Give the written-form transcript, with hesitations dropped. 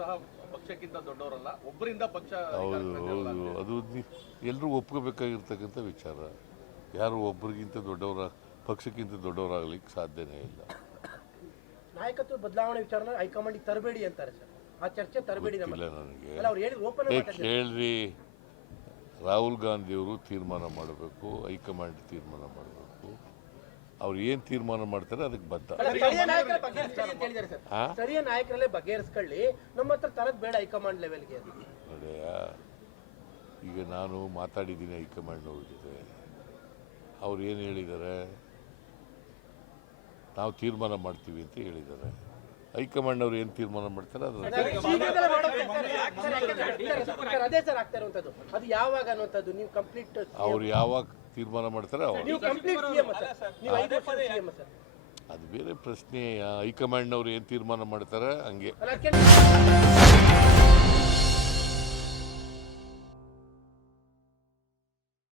ಸಹ ಪಕ್ಷಕ್ಕಿಂತ ದೊಡ್ಡವರಲ್ಲ, ಒಬ್ಬರಿಂದ ಪಕ್ಷ. ಹೌದು ಹೌದು, ಅದು ಎಲ್ಲರೂ ಒಪ್ಕೋಬೇಕಾಗಿರ್ತಕ್ಕಂಥ ವಿಚಾರ. ಯಾರು ಒಬ್ಬರಿಗಿಂತ ದೊಡ್ಡವರ, ಪಕ್ಷಕ್ಕಿಂತ ದೊಡ್ಡವರಾಗಲಿಕ್ಕೆ ಸಾಧ್ಯನೇ ಇಲ್ಲ. ನಾಯಕತ್ವ ಬದಲಾವಣೆ ವಿಚಾರನ ಹೈಕಮಾಂಡ್ ತರಬೇಡಿ ಅಂತಾರೆ ಸರ್. ಆ ಚರ್ಚೆ ತರಬೇಡಿ ಇಲ್ಲ ನನಗೆ. ಅವ್ರು ಹೇಳಿ ಓಪನ್ ಕೇಳ್ರಿ, ರಾಹುಲ್ ಗಾಂಧಿಯವರು ತೀರ್ಮಾನ ಮಾಡಬೇಕು, ಹೈಕಮಾಂಡ್ ತೀರ್ಮಾನ ಮಾಡಬೇಕು. ಅವ್ರು ಏನು ತೀರ್ಮಾನ ಮಾಡ್ತಾರೆ ಅದಕ್ಕೆ ಬದ್ಧ. ಸ್ಥಳೀಯ ನಾಯಕರಲ್ಲೇ ಬಗೆಹರಿಸ್ಕೊಳ್ಳಿ, ನಮ್ಮ ಹತ್ರ ತರದ್ ಬೇಡ ಹೈಕಮಾಂಡ್ ಲೆವೆಲ್ಗೆ. ನೋಡ್ಯಾ, ಈಗ ನಾನು ಮಾತಾಡಿದ್ದೀನಿ ಹೈಕಮಾಂಡ್ನವ್ರ ಜೊತೆ. ಅವ್ರು ಏನು ಹೇಳಿದ್ದಾರೆ, ನಾವು ತೀರ್ಮಾನ ಮಾಡ್ತೀವಿ ಅಂತ ಹೇಳಿದ್ದಾರೆ. ಹೈಕಮಾಂಡ್ ಅವ್ರು ಏನು ತೀರ್ಮಾನ ಮಾಡ್ತಾರೆ ಅದೇ ಸರ್ ಆಗ್ತಾ ಇರುವಂತದ್ದು. ಅದು ಯಾವಾಗ ಅನ್ನುವಂಥದ್ದು ನೀವು ಕಂಪ್ಲೀಟ್ ಅವ್ರು ಯಾವಾಗ ತೀರ್ಮಾನ ಮಾಡ್ತಾರೆ ಅವಾಗ ಅದು ಬೇರೆ ಪ್ರಶ್ನೆ. ಹೈಕಮಾಂಡ್ ಅವ್ರು ಏನು ತೀರ್ಮಾನ ಮಾಡ್ತಾರೆ ಹಂಗೆ.